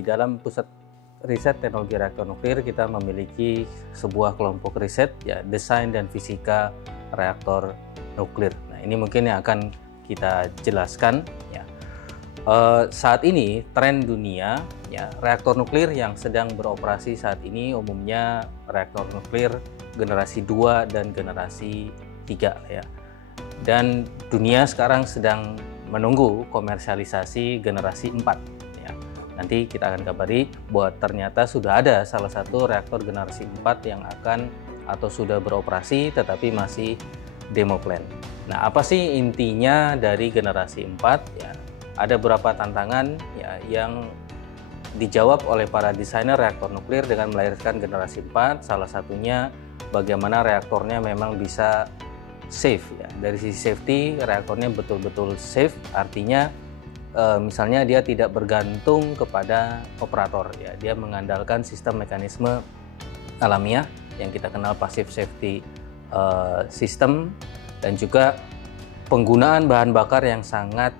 di dalam pusat riset teknologi reaktor nuklir kita memiliki sebuah kelompok riset ya, desain dan fisika reaktor nuklir. Nah, ini mungkin yang akan kita jelaskan ya. Saat ini tren dunia ya, reaktor nuklir yang sedang beroperasi saat ini umumnya reaktor nuklir generasi 2 dan generasi 3 ya. Dan dunia sekarang sedang menunggu komersialisasi generasi 4 ya. Nanti kita akan kabari bahwa ternyata sudah ada salah satu reaktor generasi 4 yang akan atau sudah beroperasi tetapi masih demo plan. Nah, apa sih intinya dari generasi 4 ya? Ada beberapa tantangan ya yang dijawab oleh para desainer reaktor nuklir dengan melahirkan generasi 4. Salah satunya bagaimana reaktornya memang bisa safe ya. Dari sisi safety, reaktornya betul-betul safe, artinya misalnya dia tidak bergantung kepada operator ya. Dia mengandalkan sistem mekanisme alamiah yang kita kenal passive safety system, dan juga penggunaan bahan bakar yang sangat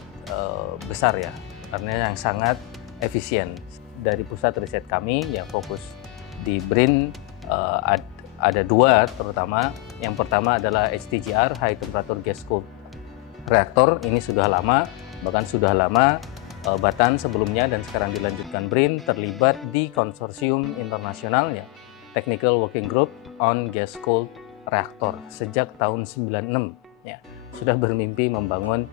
besar ya, karena yang sangat efisien. Dari pusat riset kami yang fokus di BRIN ada dua terutama. Yang pertama adalah HTGR, High Temperature Gas Cooled Reactor. Ini sudah lama, bahkan sudah lama Batan sebelumnya dan sekarang dilanjutkan BRIN terlibat di konsorsium internasional ya, Technical Working Group on Gas Cooled Reactor sejak tahun 96 ya, sudah bermimpi membangun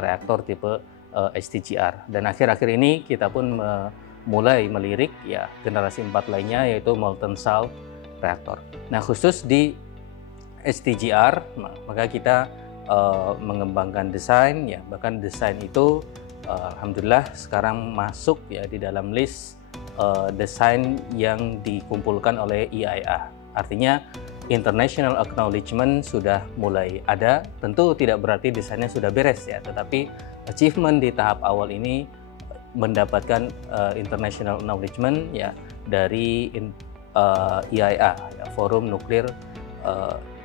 reaktor tipe HTGR, dan akhir-akhir ini kita pun mulai melirik ya generasi 4 lainnya, yaitu molten salt reaktor. Nah, khusus di HTGR maka kita mengembangkan desain ya, bahkan desain itu alhamdulillah sekarang masuk ya di dalam list desain yang dikumpulkan oleh EIA. Artinya international acknowledgement sudah mulai ada. Tentu tidak berarti desainnya sudah beres ya, tetapi achievement di tahap awal ini mendapatkan international acknowledgement ya dari EIA ya, Forum Nuklir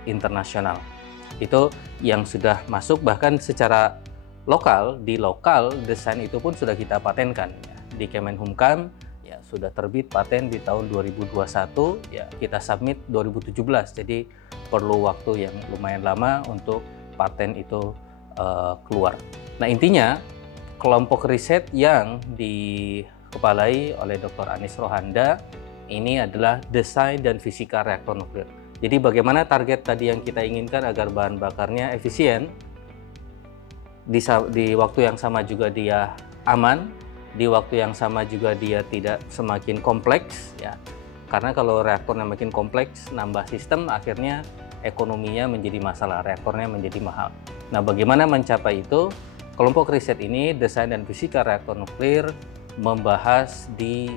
Internasional. Itu yang sudah masuk, bahkan secara lokal, di lokal desain itu pun sudah kita patenkan ya. Di Kemenhumkam ya sudah terbit paten di tahun 2021 ya, kita submit 2017, jadi perlu waktu yang lumayan lama untuk paten itu keluar. Nah, intinya kelompok riset yang dikepalai oleh Dr. Anies Rohanda ini adalah desain dan fisika reaktor nuklir. Jadi bagaimana target tadi yang kita inginkan agar bahan bakarnya efisien, di waktu yang sama juga dia aman, di waktu yang sama juga dia tidak semakin kompleks ya. Karena kalau reaktornya makin kompleks, nambah sistem, akhirnya ekonominya menjadi masalah, reaktornya menjadi mahal. Nah, bagaimana mencapai itu? Kelompok riset ini, desain dan fisika reaktor nuklir, membahas di,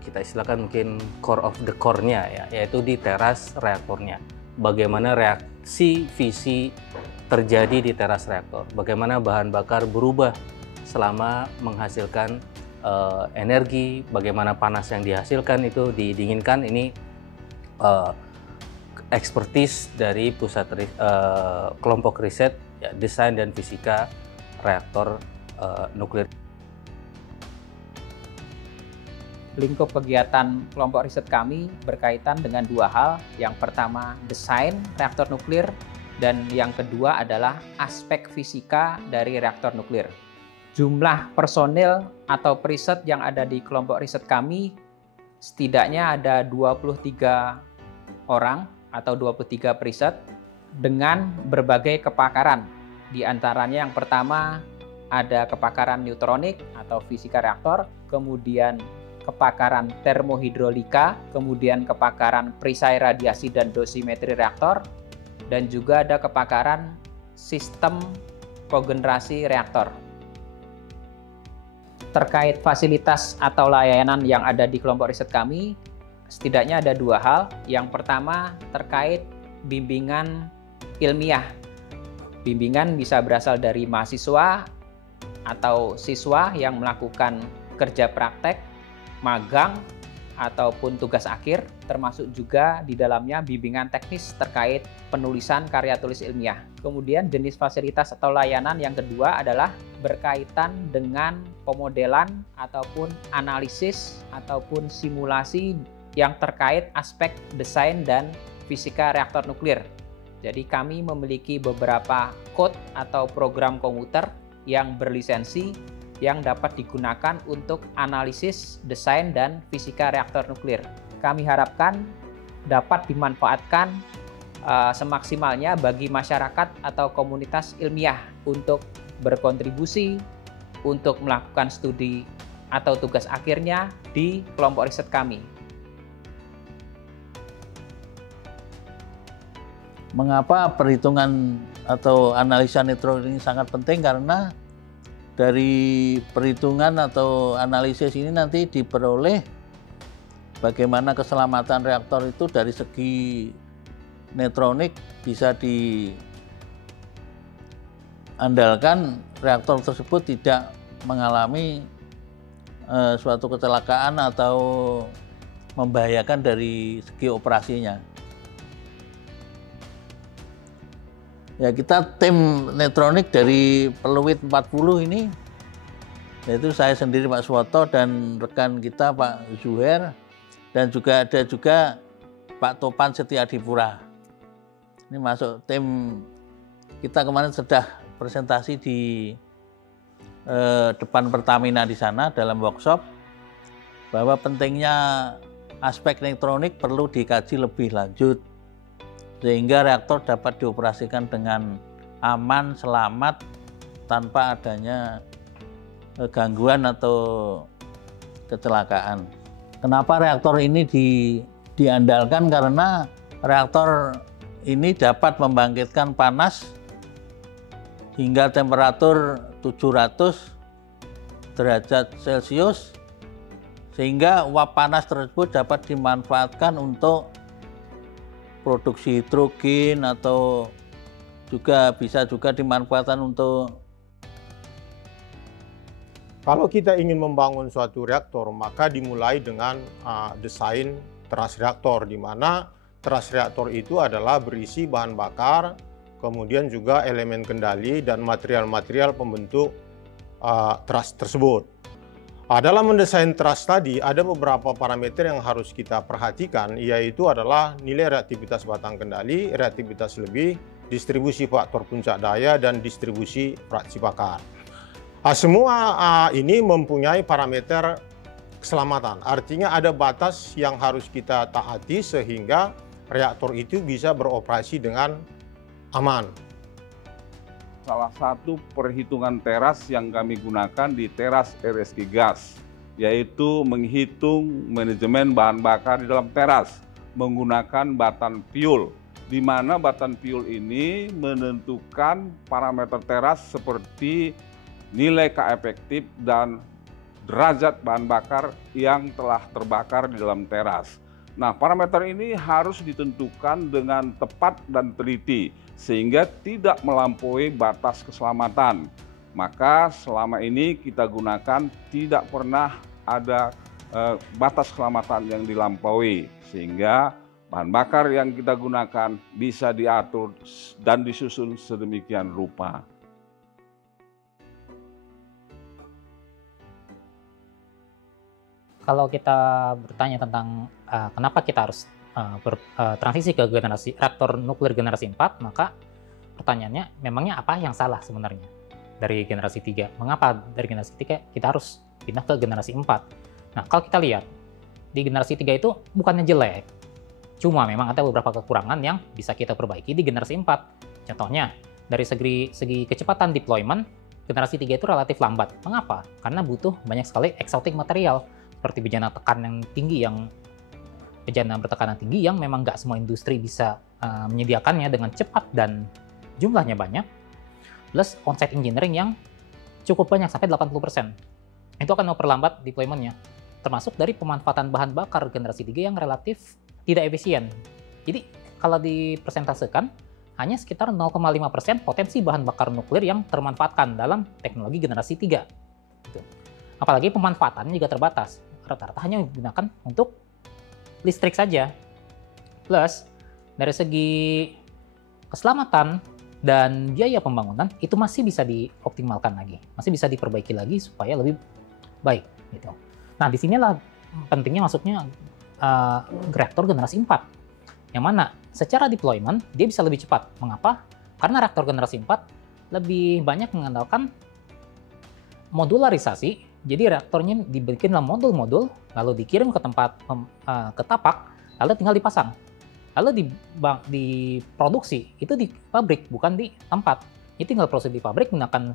kita istilahkan mungkin core of the core-nya ya, yaitu di teras reaktornya. Bagaimana reaksi fisi terjadi di teras reaktor, bagaimana bahan bakar berubah selama menghasilkan energi, bagaimana panas yang dihasilkan itu didinginkan. Ini expertise dari pusat kelompok riset ya, desain dan fisika reaktor nuklir. Lingkup kegiatan kelompok riset kami berkaitan dengan dua hal. Yang pertama, desain reaktor nuklir, dan yang kedua adalah aspek fisika dari reaktor nuklir. Jumlah personil atau periset yang ada di kelompok riset kami setidaknya ada 23 orang atau 23 periset dengan berbagai kepakaran. Di antaranya yang pertama ada kepakaran neutronik atau fisika reaktor, kemudian kepakaran termohidrolika, kemudian kepakaran perisai radiasi dan dosimetri reaktor, dan juga ada kepakaran sistem kogenerasi reaktor. Terkait fasilitas atau layanan yang ada di kelompok riset kami, setidaknya ada dua hal. Yang pertama terkait bimbingan ilmiah. Bimbingan bisa berasal dari mahasiswa atau siswa yang melakukan kerja praktek, magang, ataupun tugas akhir, termasuk juga di dalamnya bimbingan teknis terkait penulisan karya tulis ilmiah. Kemudian jenis fasilitas atau layanan yang kedua adalah berkaitan dengan pemodelan ataupun analisis ataupun simulasi yang terkait aspek desain dan fisika reaktor nuklir. Jadi kami memiliki beberapa code atau program komputer yang berlisensi yang dapat digunakan untuk analisis, desain, dan fisika reaktor nuklir. Kami harapkan dapat dimanfaatkan semaksimalnya bagi masyarakat atau komunitas ilmiah untuk berkontribusi, untuk melakukan studi atau tugas akhirnya di kelompok riset kami. Mengapa perhitungan atau analisa neutron ini sangat penting? Karena dari perhitungan atau analisis ini nanti diperoleh bagaimana keselamatan reaktor itu dari segi neutronik bisa diandalkan reaktor tersebut tidak mengalami suatu kecelakaan atau membahayakan dari segi operasinya. Ya, kita tim neutronik dari Peluit 40 ini, yaitu saya sendiri Pak Suwoto dan rekan kita Pak Zuher, dan juga ada Pak Topan Setiadipura. Ini masuk tim kita. Kemarin sudah presentasi di depan Pertamina di sana dalam workshop, bahwa pentingnya aspek neutronik perlu dikaji lebih lanjut sehingga reaktor dapat dioperasikan dengan aman, selamat, tanpa adanya gangguan atau kecelakaan. Kenapa reaktor ini diandalkan? Karena reaktor ini dapat membangkitkan panas hingga temperatur 700 derajat Celcius, sehingga uap panas tersebut dapat dimanfaatkan untuk produksi hidrogen atau bisa juga dimanfaatkan untuk. Kalau kita ingin membangun suatu reaktor, maka dimulai dengan desain teras reaktor, di mana teras reaktor itu adalah berisi bahan bakar, kemudian juga elemen kendali dan material-material pembentuk teras tersebut. Dalam mendesain teras tadi, ada beberapa parameter yang harus kita perhatikan, yaitu adalah nilai reaktivitas batang kendali, reaktivitas lebih, distribusi faktor puncak daya, dan distribusi fraksi bakar. Semua ini mempunyai parameter keselamatan, artinya ada batas yang harus kita taati sehingga reaktor itu bisa beroperasi dengan aman. Salah satu perhitungan teras yang kami gunakan di teras RSG Gas, yaitu menghitung manajemen bahan bakar di dalam teras menggunakan batan fuel, di mana batan fuel ini menentukan parameter teras seperti nilai K efektif dan derajat bahan bakar yang telah terbakar di dalam teras. Nah, parameter ini harus ditentukan dengan tepat dan teliti sehingga tidak melampaui batas keselamatan. Maka selama ini kita gunakan tidak pernah ada batas keselamatan yang dilampaui, sehingga bahan bakar yang kita gunakan bisa diatur dan disusun sedemikian rupa. Kalau kita bertanya tentang kenapa kita harus transisi ke generasi reaktor nuklir generasi 4, maka pertanyaannya memangnya apa yang salah sebenarnya dari generasi 3? Mengapa dari generasi 3 kita harus pindah ke generasi 4? Nah, kalau kita lihat di generasi 3 itu bukannya jelek, cuma memang ada beberapa kekurangan yang bisa kita perbaiki di generasi 4. Contohnya, dari segi kecepatan deployment, generasi 3 itu relatif lambat. Mengapa? Karena butuh banyak sekali exotic material, seperti bejana bertekanan tinggi yang memang nggak semua industri bisa menyediakannya dengan cepat dan jumlahnya banyak, plus on-site engineering yang cukup banyak sampai 80%. Itu akan memperlambat deployment-nya, termasuk dari pemanfaatan bahan bakar generasi 3 yang relatif tidak efisien. Jadi kalau dipresentasekan, hanya sekitar 0,5% potensi bahan bakar nuklir yang termanfaatkan dalam teknologi generasi 3. Gitu. Apalagi pemanfaatannya juga terbatas. Rata-rata hanya digunakan untuk listrik saja. Plus, dari segi keselamatan dan biaya pembangunan itu masih bisa dioptimalkan lagi, masih bisa diperbaiki lagi supaya lebih baik gitu. Nah, disinilah pentingnya masuknya reaktor generasi 4, yang mana secara deployment dia bisa lebih cepat. Mengapa? Karena reaktor generasi 4 lebih banyak mengandalkan modularisasi, jadi reaktornya dibikin dalam modul-modul, lalu dikirim ke tempat ke tapak, lalu tinggal dipasang. Lalu diproduksi, itu di pabrik, bukan di tempat. Ini tinggal proses di pabrik menggunakan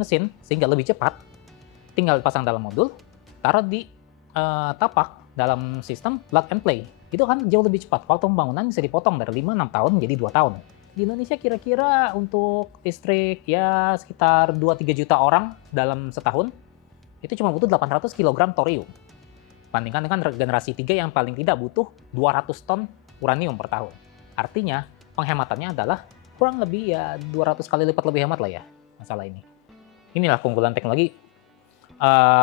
mesin, sehingga lebih cepat. Tinggal pasang dalam modul, taruh di tapak dalam sistem plug and play. Itu kan jauh lebih cepat. Waktu pembangunan bisa dipotong dari 5-6 tahun menjadi 2 tahun. Di Indonesia kira-kira untuk listrik ya sekitar 2-3 juta orang dalam setahun, itu cuma butuh 800 kg thorium. Bandingkan dengan generasi 3 yang paling tidak butuh 200 ton uranium per tahun. Artinya, penghematannya adalah kurang lebih ya 200 kali lipat lebih hemat lah ya masalah ini. Inilah keunggulan teknologi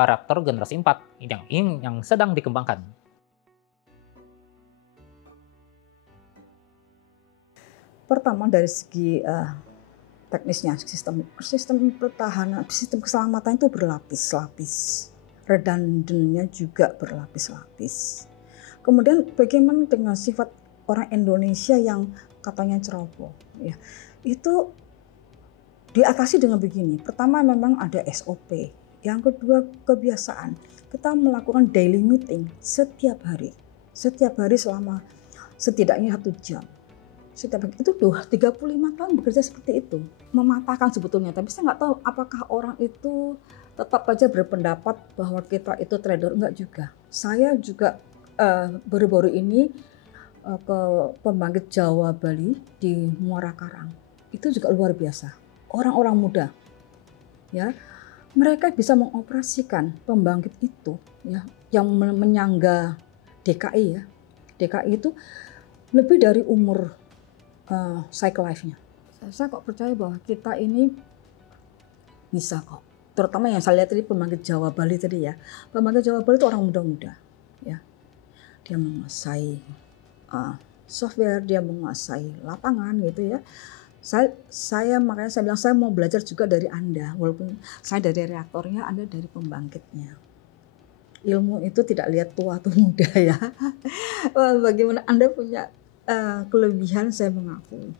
reaktor generasi 4 yang sedang dikembangkan. Pertama dari segi teknisnya, sistem pertahanan, sistem keselamatan itu berlapis-lapis. Redundannya juga berlapis-lapis. Kemudian bagaimana dengan sifat orang Indonesia yang katanya ceroboh, ya, itu diatasi dengan begini. Pertama memang ada SOP, yang kedua kebiasaan. Kita melakukan daily meeting setiap hari selama setidaknya 1 jam. Setiap hari itu 35 tahun bekerja seperti itu, mematahkan sebetulnya. Tapi saya nggak tahu apakah orang itu tetap aja berpendapat bahwa kita itu trader, enggak juga. Saya juga baru-baru ini ke pembangkit Jawa Bali di Muara Karang. Itu juga luar biasa. Orang-orang muda, ya, mereka bisa mengoperasikan pembangkit itu, ya, yang menyangga DKI, ya. DKI itu lebih dari umur cycle life-nya. Saya kok percaya bahwa kita ini bisa kok. Terutama yang saya lihat tadi pembangkit Jawa Bali tadi ya. Pembangkit Jawa Bali itu orang muda-muda, ya. Dia menguasai software, dia menguasai lapangan gitu ya. Makanya saya bilang saya mau belajar juga dari Anda, walaupun saya dari reaktornya, Anda dari pembangkitnya. Ilmu itu tidak lihat tua atau muda ya. Bagaimana Anda punya kelebihan, saya mengakui.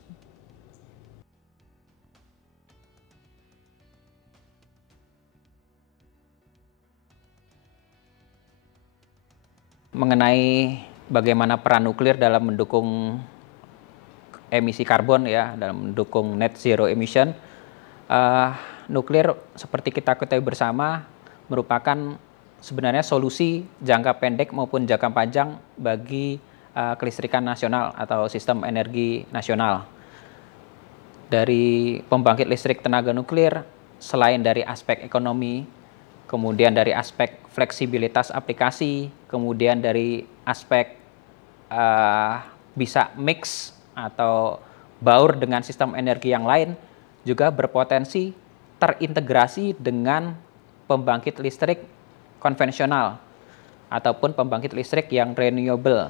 Mengenai bagaimana peran nuklir dalam mendukung emisi karbon ya, dalam mendukung net zero emission, nuklir seperti kita ketahui bersama merupakan sebenarnya solusi jangka pendek maupun jangka panjang bagi kelistrikan nasional atau sistem energi nasional. Dari pembangkit listrik tenaga nuklir, selain dari aspek ekonomi, kemudian dari aspek fleksibilitas aplikasi, kemudian dari aspek bisa mix atau baur dengan sistem energi yang lain, juga berpotensi terintegrasi dengan pembangkit listrik konvensional ataupun pembangkit listrik yang renewable.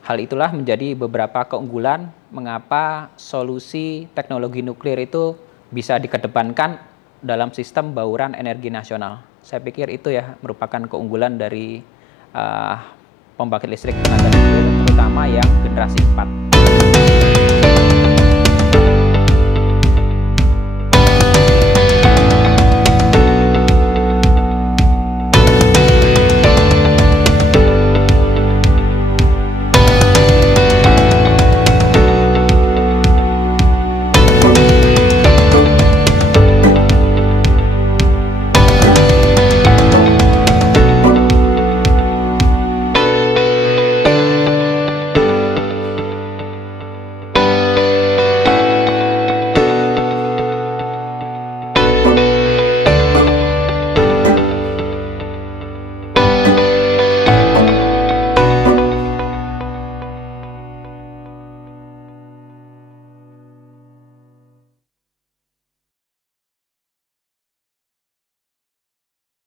Hal itulah menjadi beberapa keunggulan mengapa solusi teknologi nuklir itu bisa dikedepankan dalam sistem bauran energi nasional. Saya pikir itu ya merupakan keunggulan dari pembangkit listrik tenaga nuklir, terutama yang generasi 4.